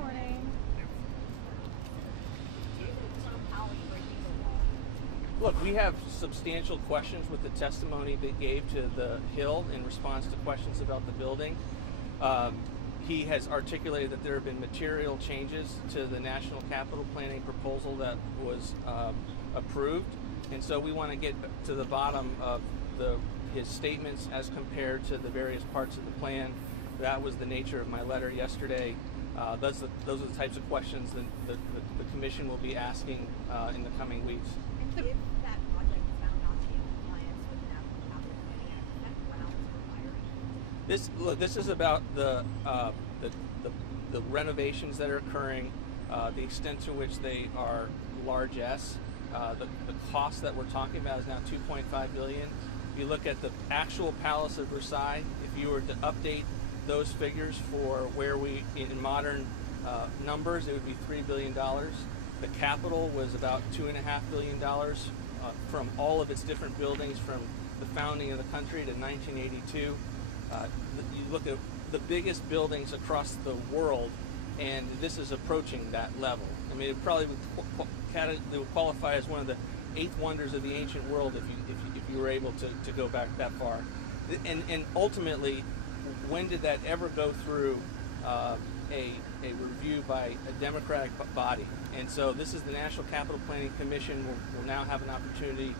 morning. Look, we have substantial questions with the testimony they gave to the Hill in response to questions about the building. He has articulated that there have been material changes to the National Capital Planning proposal that was approved, and so we want to get to the bottom of his statements as compared to the various parts of the plan. That was the nature of my letter yesterday. Those are the types of questions that the Commission will be asking in the coming weeks. If that project is found not to be in compliance with the National Capital Planning Act, what else is required? This is about the renovations that are occurring, the extent to which they are largesse. The cost that we're talking about is now $2.5 billion. If you look at the actual Palace of Versailles, if you were to update those figures for where we, in modern numbers, it would be $3 billion. The Capitol was about $2.5 billion from all of its different buildings from the founding of the country to 1982. You look at the biggest buildings across the world, and this is approaching that level. I mean, it probably would qualify as one of the 8 wonders of the ancient world if you were able to go back that far. And ultimately, when did that ever go through a review by a democratic body? And so this is the National Capital Planning Commission. We'll now have an opportunity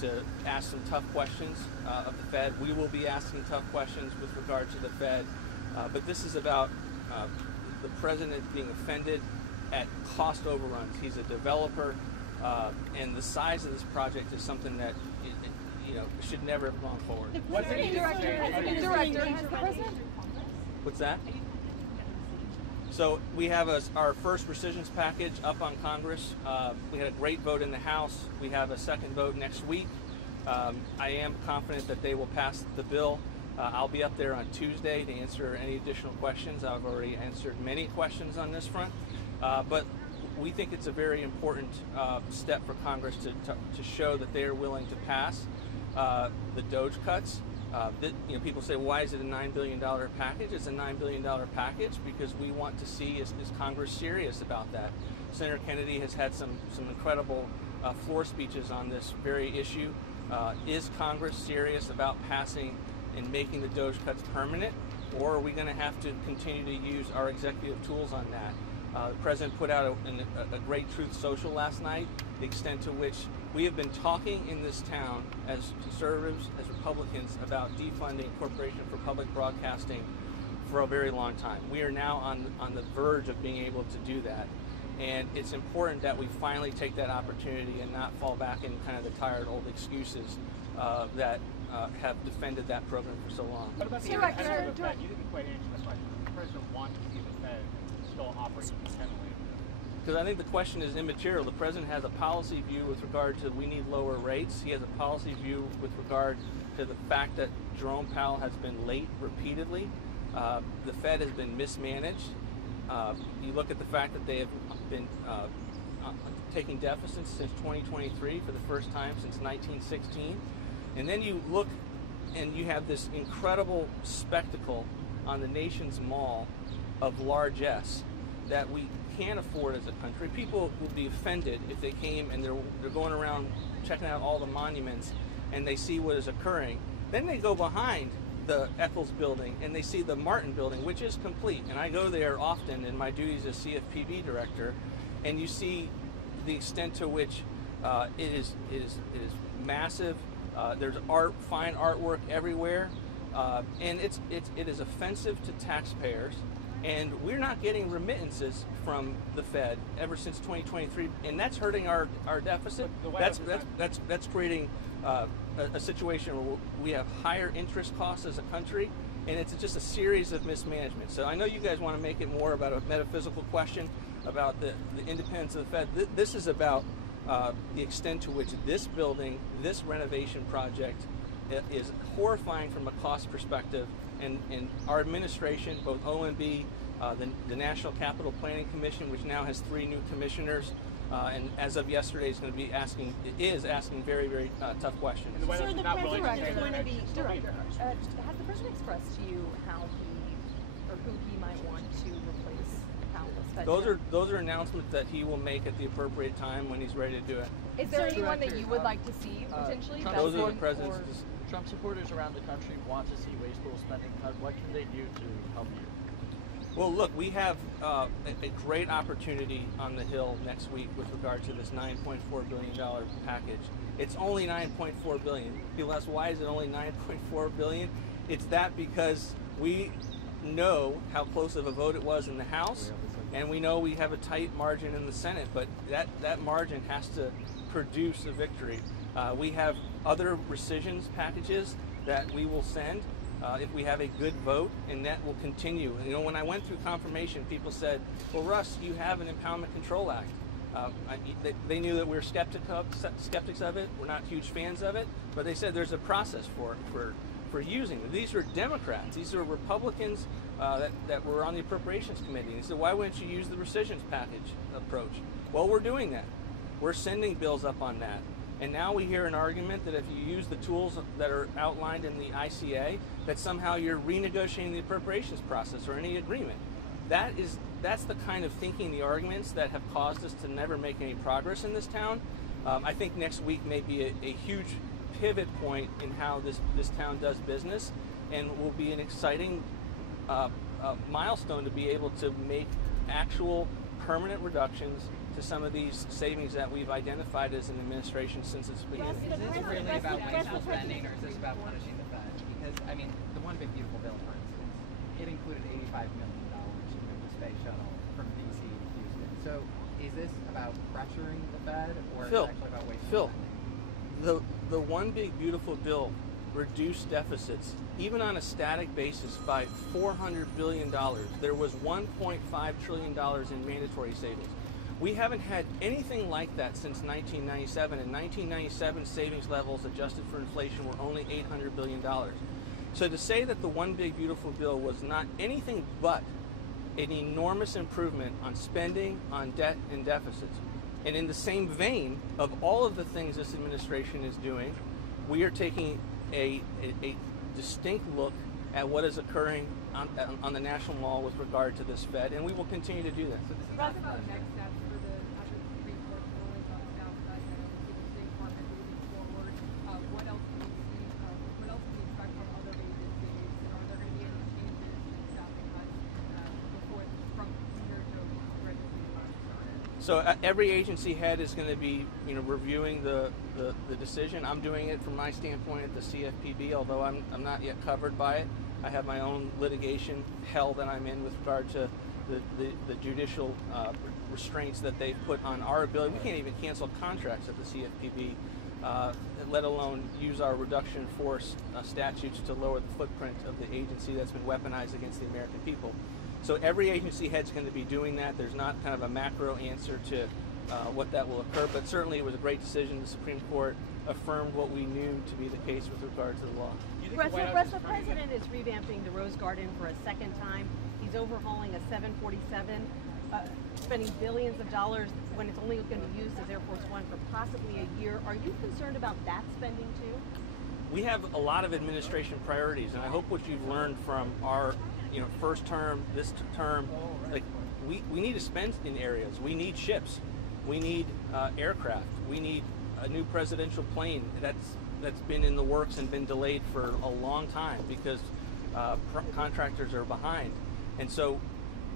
to ask some tough questions of the Fed. We will be asking tough questions with regard to the Fed. But this is about the president being offended at cost overruns. He's a developer, and the size of this project is something that should never have gone forward. What's the director? Has the president? What's that? So we have our first rescissions package up on Congress. We had a great vote in the House. We have a second vote next week. I am confident that they will pass the bill. I'll be up there on Tuesday to answer any additional questions. I've already answered many questions on this front. But we think it's a very important step for Congress to show that they are willing to pass the DOGE cuts. People say, well, why is it a $9 billion package? It's a $9 billion package because we want to see is Congress serious about that. Senator Kennedy has had some incredible floor speeches on this very issue. Is Congress serious about passing and making the DOGE cuts permanent, or are we going to have to continue to use our executive tools on that? The President put out a great Truth Social last night, the extent to which we have been talking in this town as conservatives, as Republicans, about defunding Corporation for Public Broadcasting for a very long time. We are now on the verge of being able to do that. And it's important that we finally take that opportunity and not fall back in kind of the tired old excuses that have defended that program for so long. What about the independence of the Fed? You didn't quite answer this question. Does the President want to see the Fed still operate independently? Because I think the question is immaterial. The President has a policy view with regard to we need lower rates. He has a policy view with regard to the fact that Jerome Powell has been late repeatedly. The Fed has been mismanaged. You look at the fact that they have been taking deficits since 2023 for the first time since 1916. And then you look and you have this incredible spectacle on the nation's mall of largesse that we can't afford as a country. People would be offended if they came and they're going around checking out all the monuments and they see what is occurring. Then they go behind the Eccles building and they see the Martin building, which is complete. And I go there often in my duties as CFPB director, and you see the extent to which it is massive. There's fine artwork everywhere, and it is offensive to taxpayers. And we're not getting remittances from the Fed ever since 2023, and that's hurting our deficit. That's creating a situation where we have higher interest costs as a country, and it's just a series of mismanagement. So I know you guys want to make it more about a metaphysical question about the independence of the Fed. This is about the extent to which this building, this renovation project, is horrifying from a cost perspective. And our administration, both OMB, the National Capital Planning Commission, which now has 3 new commissioners, and as of yesterday is going to be asking very, very tough questions. Sir, the President is going to be director. Has the President expressed to you how he or who he might want to replace Those are announcements that he will make at the appropriate time when he's ready to do it. Is there anyone that you would like to see potentially? Those are the president's. Trump supporters around the country want to see wasteful spending cut. What can they do to help you? Well, look, we have a great opportunity on the Hill next week with regard to this $9.4 billion package. It's only $9.4 billion. People ask, why is it only $9.4 billion? It's that because we know how close of a vote it was in the House, and we know we have a tight margin in the Senate, but that margin has to produce a victory. We have other rescissions packages that we will send if we have a good vote, and that will continue. You know, when I went through confirmation, people said, well, Russ, you have an Impoundment Control Act. They knew that we were skeptics of it. We're not huge fans of it, but they said there's a process for using it. These are Democrats. These are Republicans that were on the Appropriations Committee. They said, why wouldn't you use the rescissions package approach? Well, we're doing that. We're sending bills up on that. And now we hear an argument that if you use the tools that are outlined in the ICA, that somehow you're renegotiating the appropriations process or any agreement. That's the kind of thinking, the arguments that have caused us to never make any progress in this town. I think next week may be a huge pivot point in how this town does business, and will be an exciting milestone to be able to make actual permanent reductions to some of these savings that we've identified as an administration since its beginning. Is this really about wasteful spending, or is this about punishing the Fed? Because, I mean, the One Big Beautiful Bill, for instance, it included $85 million in the space shuttle from DC to Houston. So is this about pressuring the Fed, or is it actually about wasteful spending? The One Big Beautiful Bill reduced deficits, even on a static basis, by $400 billion. There was $1.5 trillion in mandatory savings. We haven't had anything like that since 1997. In 1997, savings levels adjusted for inflation were only $800 billion. So to say that the One Big Beautiful Bill was not anything but an enormous improvement on spending, on debt, and deficits. And in the same vein of all of the things this administration is doing, we are taking a distinct look at what is occurring on the national mall with regard to this Fed, and we will continue to do that. So this is about next steps for the Supreme Court rulings on downside and the State Department moving forward. What else do you see? What else do you expect from other agencies? And are there going to be any changes to staffing cuts from here to Congress? So every agency head is going to be, reviewing the decision. I'm doing it from my standpoint at the CFPB, although I'm not yet covered by it. I have my own litigation hell that I'm in with regard to the judicial restraints that they've put on our ability. We can't even cancel contracts at the CFPB, let alone use our reduction in force statutes to lower the footprint of the agency that's been weaponized against the American people. So every agency head's going to be doing that. There's not kind of a macro answer to what that will occur, but certainly it was a great decision. The Supreme Court affirmed what we knew to be the case with regard to the law. Russell, the president is revamping the Rose Garden for a second time. He's overhauling a 747, spending billions of dollars when it's only going to be used as Air Force One for possibly a year. Are you concerned about that spending too? We have a lot of administration priorities, and I hope what you've learned from our first term, this term, like we need to spend in areas. We need ships. We need aircraft. We need a new presidential plane that's been in the works and been delayed for a long time because contractors are behind. And so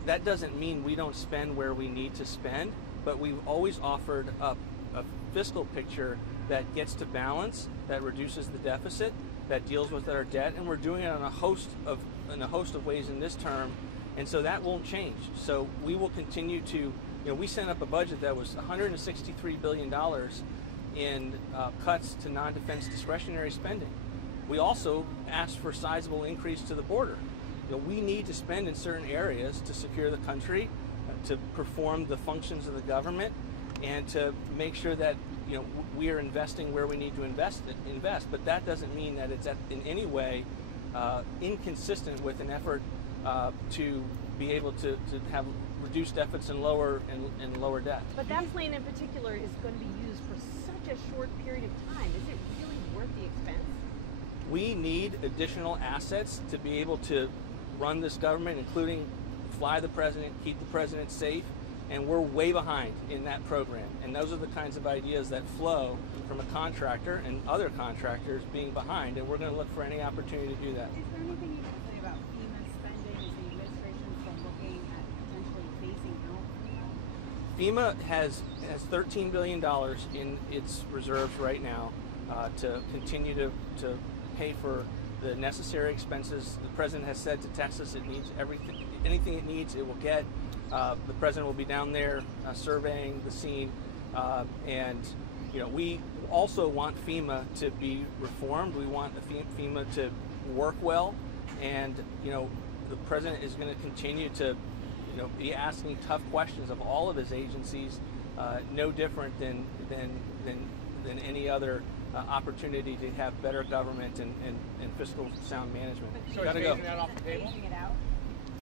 that doesn't mean we don't spend where we need to spend, but we've always offered up a fiscal picture that gets to balance, that reduces the deficit, that deals with our debt, and we're doing it in a host of ways in this term, and so that won't change. So we will continue to, we sent up a budget that was $163 billion in cuts to non-defense discretionary spending. We also asked for a sizable increase to the border. We need to spend in certain areas to secure the country, to perform the functions of the government, and to make sure that we are investing where we need to invest. But that doesn't mean that it's in any way inconsistent with an effort to be able to have reduced deficits and lower debt. But that plane in particular is going to be used for such a short period of time. Is it really worth the expense? We need additional assets to be able to run this government, including fly the president, keep the president safe, and we're way behind in that program. And those are the kinds of ideas that flow from a contractor and other contractors being behind, and we're going to look for any opportunity to do that. Is there anything you can say about FEMA spending? Is the administration still looking at potentially phasing out FEMA? FEMA has $13 billion in its reserves right now to continue to pay for the necessary expenses. The president has said to Texas it needs anything it needs, it will get. The president will be down there surveying the scene, and we also want FEMA to be reformed. We want FEMA to work well, and the president is going to continue to be asking tough questions of all of his agencies, no different than any other opportunity to have better government and fiscal sound management. So Gotta it's go. phasing that off the table? Phasing it out?